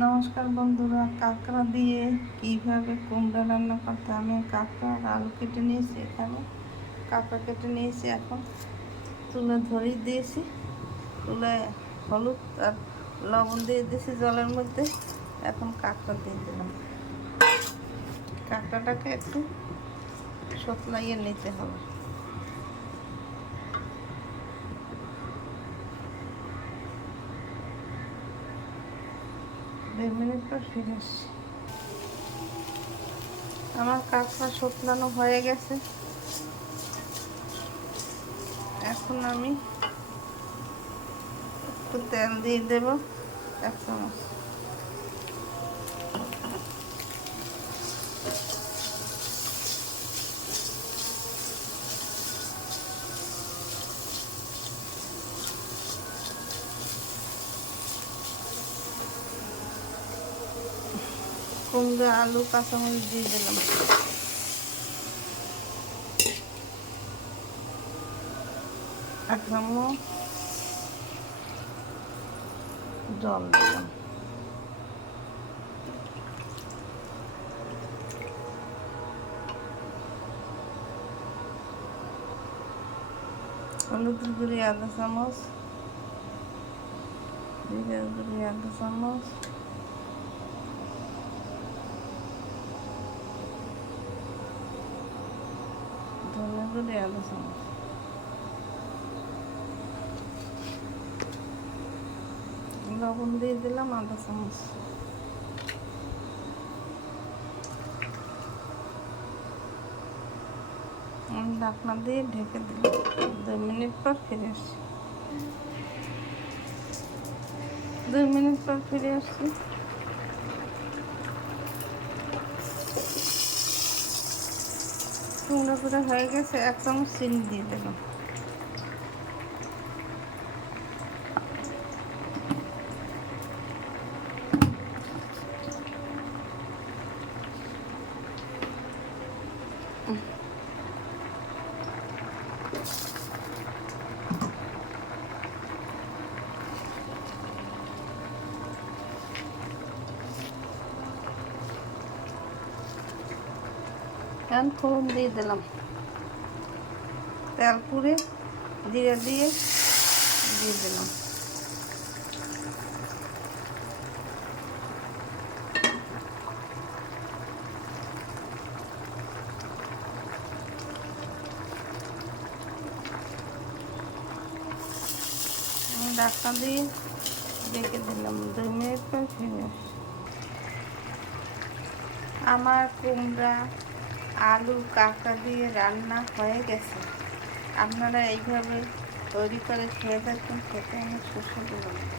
নমস্কার বন্ধুরা, কাঁকড়া দিয়ে কিভাবে কুমড়া রান্না করতে আমি কাঁকড়া আর আলু কেটে নিয়েছি। এখানে কাঁকড়া কেটে নিয়েছি, এখন তুলে ধরিয়ে দিয়েছি। তুলায় হলুদ আর লবণ দিয়ে দিয়েছি জলের মধ্যে। এখন কাঁকড়া দিয়ে দিলাম। কাঁকড়াটাকে একটু সতলাইয়ে নিতে হবে। 2 মিনিট পর ফিরে আসছি। আমার কাঁকড়া সতলানো হয়ে গেছে। এখন আমি একটু তেল দিয়ে দেব, 1 চামচ। কুমড়ো, আলু, কাঁচামরিচ দিয়ে দিলাম। এক চামচ জল দিলাম। হলুদের গুঁড়ি 1/2 চামচ, জিরের গুঁড়ি 1/2 চামচ, ধনে গুঁড়ি 1/2 চামচ, লবণ দিয়ে দিলাম 1/2 চামচ। ঢাকনা দিয়ে ঢেকে দিলাম। 2 মিনিট পর ফিরে আসছি। 2 মিনিট পর ফিরে আসছি। কুমড়ো পুরো হয়ে গেছে। 1 চামচ চিনি দিয়ে দিলাম। এখন ফোড়ন দিয়ে দিলাম। তেল পুড়ে জিরে দিয়ে দিলাম। ঢাকনা দিয়ে রেখে দিলাম। 2 মিনিট পর ফিরে আসি। আমার কুমড়া, আলু, কাঁকড়া দিয়ে রান্না হয়ে গেছে। আপনারা এইভাবে তৈরি করে খেয়ে দেখুন, খেতে অনেক সুস্বাদু হবে।